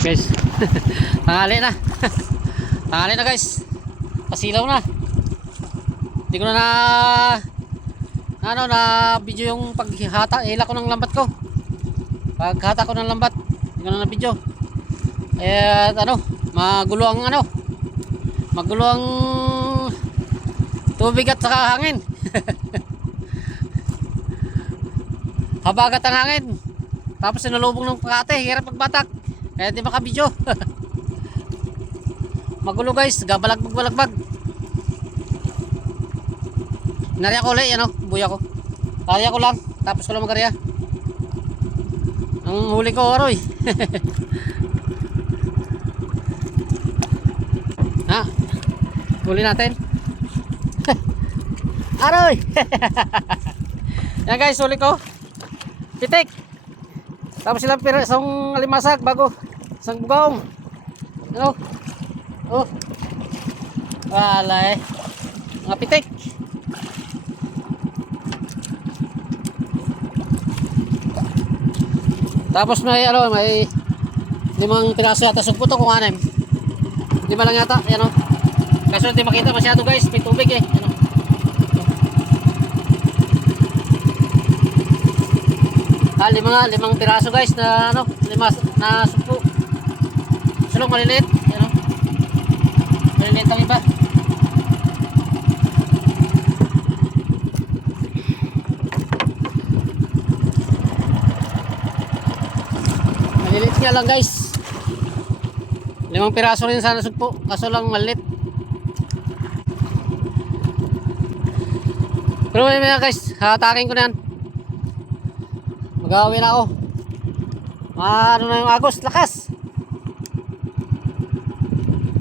Guys, tanghali na. Tanghali na guys. Pasilaw na. Hindi ko na video yung paghata, hila ko ng lambat ko. Paghata ko ng lambat, hindi ko na video. Eh magulo ang tubig at saka hangin. Habagat ang hangin. Tapos sinulubong ng pakate, hirap magbatak. Kaya di maka-video. Magulo guys, gabalagbag. Nariya ko ulit, buya ko. Kaya ko lang, tapos ko lang magarya. Ang huli ko, aroy. Ha? Huli natin. Aroy. Yan guys, huli ko. Pitik. Tapos silang isang alimasag bago isang bugaong. Oh. Wala mga pitik. Tapos may 5 piraso yata sugpo to kung 6. 5 lang yata, Kaso hindi makita masyado guys, may tubig limang piraso guys na na sugpo. Sulong maliliit, Maliliit ang iba. Maliliit nga lang guys. 5 piraso rin sana sugpo, kaso lang maliit. Pero may guys, hatakin ko na yan. Mag-aawin na ako. Na yung agos, lakas.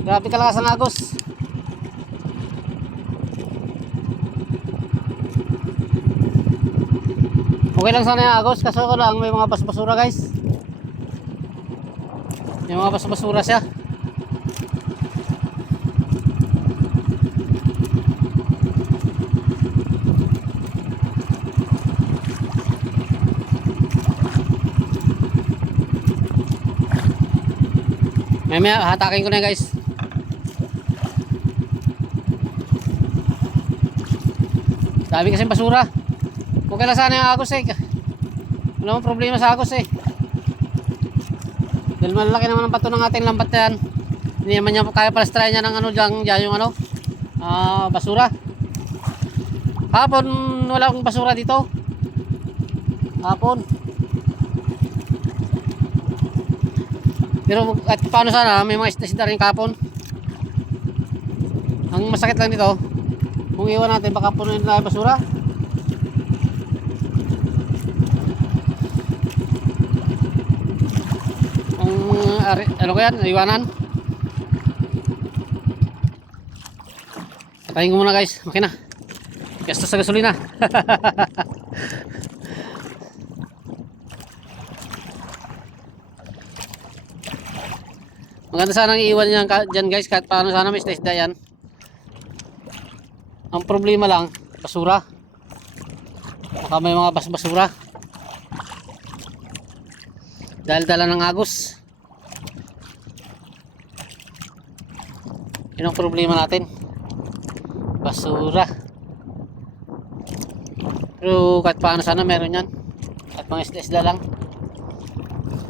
Grabe kalakas ang agos. Okay lang sana yung agos, kaso ko lang may mga basura guys. May mga basura siya. May hatakin ko na guys. Dami kasi basura. Okay lang sana yung agos Wala mong problema sa agos Dahil malaki naman ang bato ng ating lambat yan. Hindi naman niya kaya palastrayan niya ng dyan yung basura. Hapon wala akong basura dito. Hapon. Pero at paano sana may mga isda rin kapon. Ang masakit lang dito, kung iwan natin baka punuin na basura. Ano ko yan, iwanan. Patayin ko muna guys, makina. Gastos sa gasolina. Maganda sanang iiwan yan dyan guys, kahit paano sana may isda yan. Ang problema lang, basura. Baka may mga basura. Dahil dala ng agos. Yun ang problema natin. Basura. Pero kahit paano sana meron yan. At mga isda lang.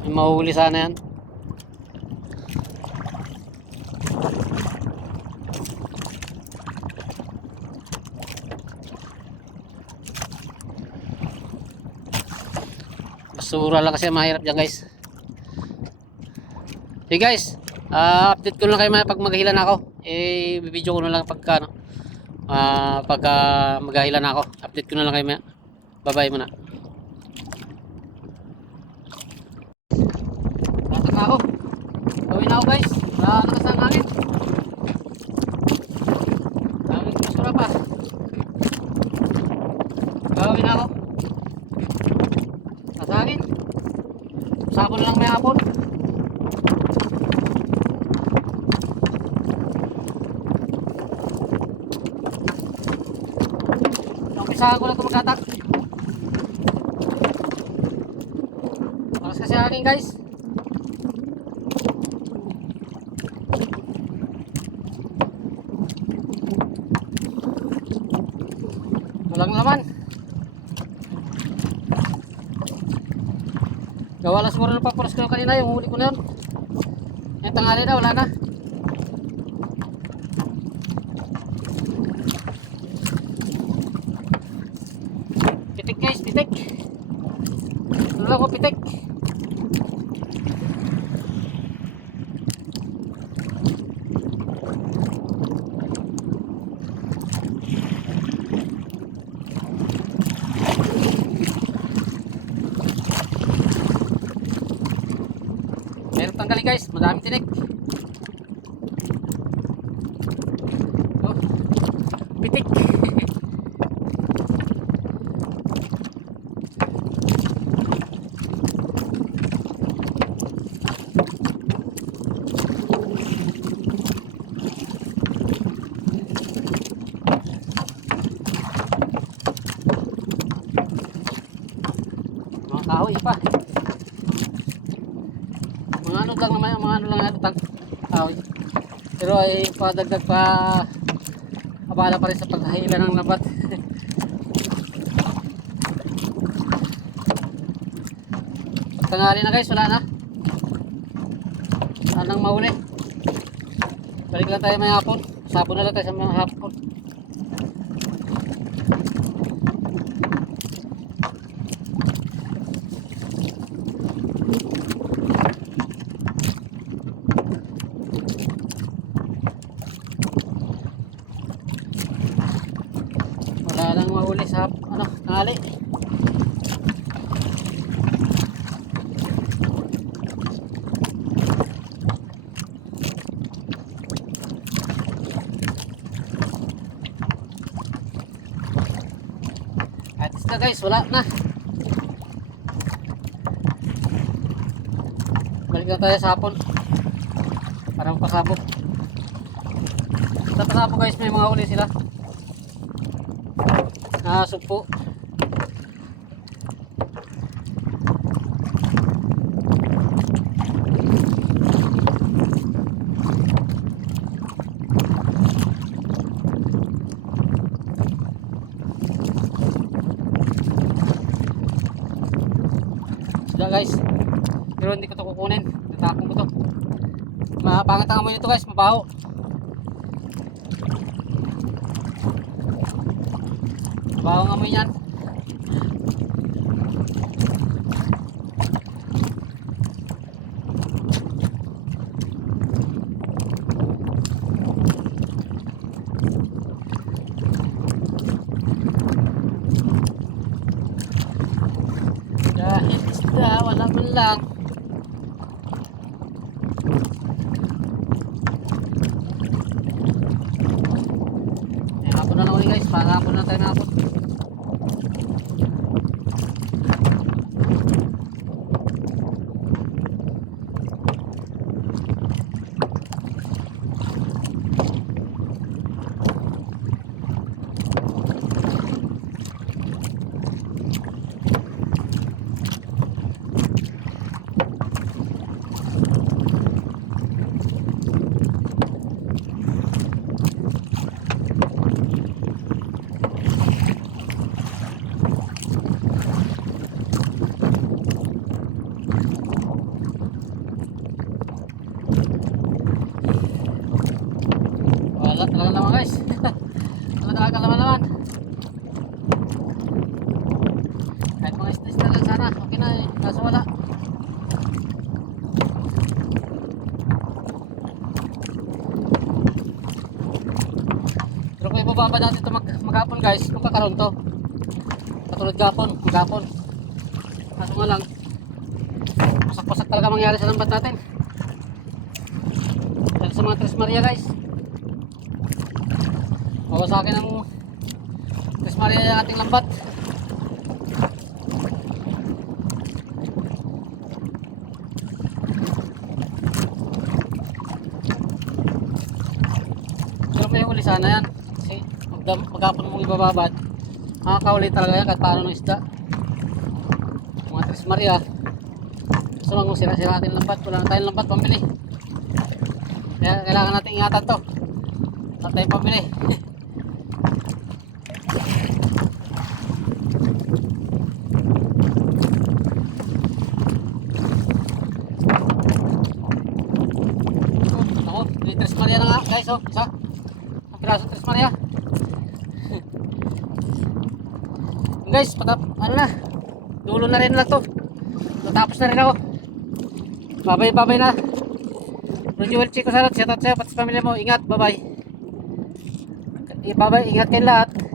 May mahuhuli sana yan. Basura lang kasi mahirap dyan guys. Okay guys, update ko lang kayo pag maghilan ako. Video ko na lang pagka maghilan ako. Update ko na lang kayo. Bye bye muna. Batak na ako. Gawin na ako guys. Lakas ang hangin. Hangin basura pa. Gawin na ako. Nasagin. Sabon lang may hapon. Umpisahan ko lang ito magkatak. Lakas kasi hangin guys. Walang laman. Gawa lang siguro ng papuras ko kanina, yung huli ko na yun. Yung tanghali na, wala na. Pitik guys, pitik. Ano lang ko, pitik. Meron tanggali guys, madaming tinik. Oh, pitik. Mga kahoy pa. Mga ano lang naman, mga ano lang natang kahoy. Pero ay padagdag pa abala pa rin sa paghahila ng labat. Tanghali na guys, wala na. Wala nang mahuli. Balik lang tayo may hapon. Sabon na lang tayo sa mga hapon. Wala nang mahuli sa ano, tanghali. At na guys, wala na. Balik lang tayo sa hapon. Parang pasabog. Sa pasabog guys, may mga huli sila. Sugpo. Sila guys. Pero hindi ko ito kukunin. Natapon ko ito. Mapangit ang amoy nito guys. Mabaho. Mabaho ang amoy yan. Dahil isda, wala man lang. Eh, hapon na lang ulit guys. Hapon na tayo na hapon. Wala talaga naman guys. Wala talaga naman. Kahit mga isda lang sana, okay na eh. Kaso wala. Pero kung ibababa natin ito maghapon guys, kung kakaroon to. Katulad maghapon. Kaso nga lang, pasak-pasak talaga mangyari sa lambat natin. Dahil sa mga Tres Maria guys. Mawasakin ang Tres Maria yung ating lambat. Pero may huli sana yan. Kasi maghapon mong ibababad, makakahuli talaga yan kahit paano ng isda. Mga Tres Maria. So lang kung sira-sira ating lambat, wala na tayong lambat pambili. Kaya kailangan natin ingatan to. Wala tayong pambili. Tres Maria na nga guys, oh. Isa. Ang piraso Tres Maria. Guys, ano na. Dulo na rin lang to. Natapos na rin ako. Babay na. Roger Chico Salot, shout out sa'yo, pati sa pamilya mo. Ingat, bye bye. Ingat kayong lahat.